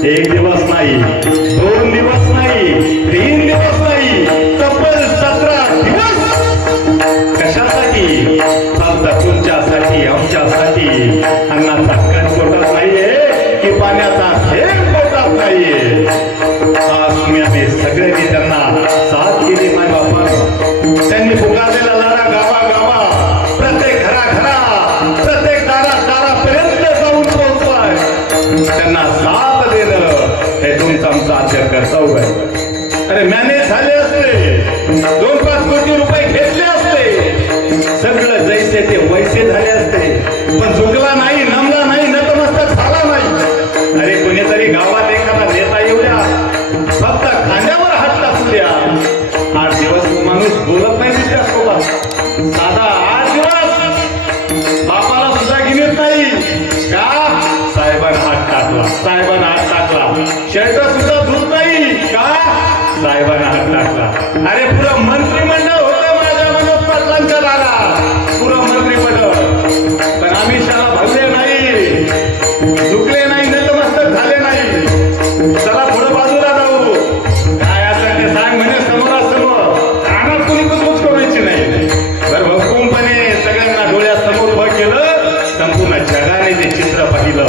एक दिवस नाही, 2 दिवस नाही, 3 दिवस नाही, तब्बल 17 दिवस. कशासाठी? फक्त तुमच्यासाठी, आमच्यासाठी. अन्नाचा कण पोटात नाहीये की पाण्याचा थेंब पोटात नाहीये. आज तुम्ही आम्ही सगळ्यांनी त्यांना साथ केली. माझ्या बापानं त्यांनी पुकारलेला लढा गावा प्रत्येक घरा प्रत्येक दारापर्यंत जाऊन पोहोचवाय. त्यांना साथ देणं हे तुमचं आमचं आद्य कर्तव्य आहे. अरे मॅनेज झाले असते, 2-5 कोटी रुपये घेतले असते, सगळं जैसे ते वैसे झाले असते, पण झुकला नाही, नमला नाही, नतमस्तक झाला नाही. अरे कोणीतरी गावात एखादा नेता येऊया, फक्त खांद्यावर हात टाकू द्या. 8 दिवस माणूस बोलत नाही दुसऱ्या सोबत. साधा 8 दिवस बापाला सुद्धा गिनीत नाही का? साहेबांना हात टाकला, साहेबांना हात टाकला. शर्ट सुद्धा धुत नाही का? साहेबांना हात टाकला. अरे पुरं मंत्रिमंडळ होतं माझ्या मनोज पाटलांच्या दारा, पुरं मंत्रिमंडळ, पण आम्ही शाळा भरले नाही, झुकले नाही, नतमस्तक झाले नाही. चला पुढे बाजूला जाऊ. काय असं ते सांग म्हणे समोरासमोर, कानात कुणी कुचकुच करायची नाही. बरं भक्कमपणे सगळ्यांना डोळ्यासमोर उभं केलं, संपूर्ण जगाने ते चित्र पाहिलं.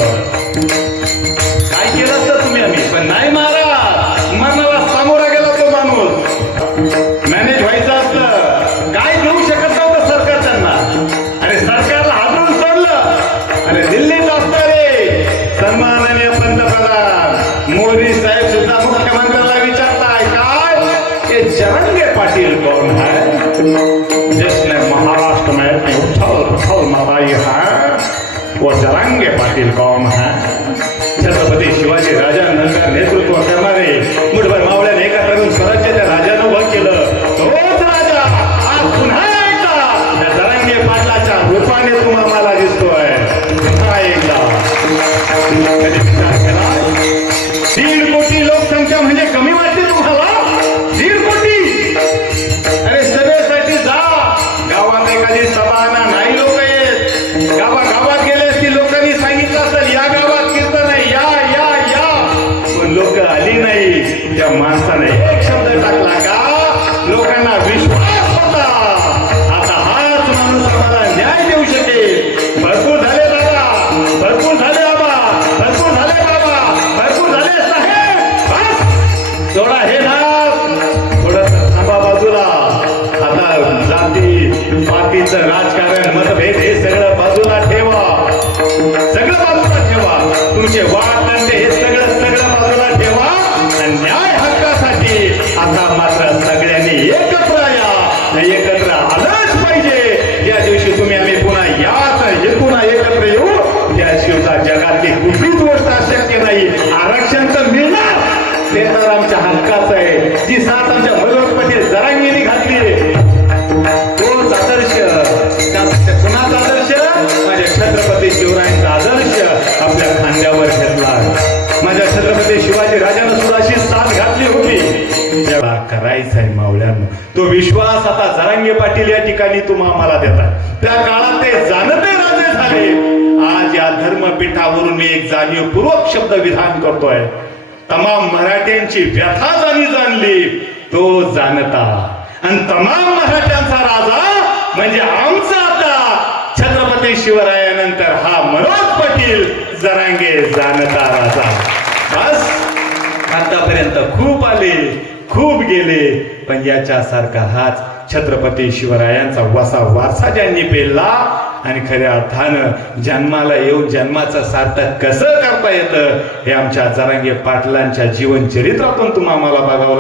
काय केलं असतं तुम्ही आम्ही, पण नाही महाराज, मरणाला सामोरा गेला तो माणूस. मॅनेज व्हायचं असतं, काय देऊ शकत नव्हतं सरकार त्यांना. अरे सरकारला हातून सोडलं. अरे दिल्लीत असणारे सन्माननीय पंतप्रधान मोदी साहेब सुद्धा मुख्यमंत्र्याला विचारताय काय, ये जरंगे पाटील कौन है, जिसने महाराष्ट्र में उछल मचाई है, वो जरंगे पाटील कौन है. छत्रपती शिवाजी राजांनंतर नेतृत्व करणारे मुठभर मावळ्याने एका तरुण स्वराज्याच्या राजानं उभं केलं. तोच राजा आज पुन्हा एकदा या जरांगे पाटलाच्या रूपाने तुम्हाला दिसतोय. पुन्हा एकदा कधी विचार केला? 1.5 कोटी लोकसंख्या म्हणजे कमी वाटते तुम्हाला? 1.5 कोटी. अरे सभेसाठी जा, गावात एखादी सभा आणा, नाही लोक येत. गावागावात गेले असतील, लोकांनी सांगितलं असेल या गावात कीर्तन आहे, या या या, पण लोक आली नाही. त्या माणसाने एक शब्द टाकला का? लोकांना विश्वास होता आता हाच माणूस आम्हाला न्याय देऊ शकेल. भरपूर झाले दादा, भरपूर झाले आबा, भरपूर झाले बाबा, भरपूर झाले साहेब, बस थोडा हे ना, थोडं थांबा बाजूला. आता जाती पातीचं राजकारण, मतभेद हे सगळं बाजूला ठेवा, सगळं बाजूला ठेवा. तुमचे वाद धंदे हे सगळं बाजूला ठेवा. न्याय हक्कासाठी आता मात्र सगळ्यांनी एकत्र या. एकत्र आलंच पाहिजे. ज्या दिवशी तुम्ही आम्ही पुन्हा याच हेतून एकत्र येऊ, त्या दिवसा जगातली कुठलीच गोष्ट अशक्य नाही. आरक्षण तर मिळणार, ते तर आमच्या हक्काचं आहे. जी साथ आमच्या मनोज पाटील जरांगीने घातली, तोच आदर्श, कुणाचा आदर्श? माझ्या छत्रपती शिवरायांचा आदर्श आपल्या खांद्यावर घेतला. माझ्या छत्रपती शिवाजी राजानं सुद्धा अशी साथ घातली होती. जेव्हा करायचंय मावळ्यांना, तो विश्वास आता जरांगे पाटील या ठिकाणी तुम्ही आम्हाला देतात. त्या काळात ते जाणते राजे झाले. आज या धर्मपीठावरून मी एक जाणीवपूर्वक शब्द विधान करतोय. तमाम मराठ्यांची व्यथा जाणली तो जाणता, आणि तमाम मराठ्यांचा राजा म्हणजे आमचा आता छत्रपती शिवरायानंतर हा मनोज पाटील जरांगे जाणता राजा. बस आतापर्यंत खूप आले, खूप गेले, पण याच्यासारखा हाच छत्रपती शिवरायांचा वारसा ज्यांनी पेलला आणि खऱ्या अर्थानं जन्माला येऊन जन्माचं सार्थक कसं करता येतं हे आमच्या जरांगे पाटलांच्या जीवन चरित्रातून तुम्हाला बघावं.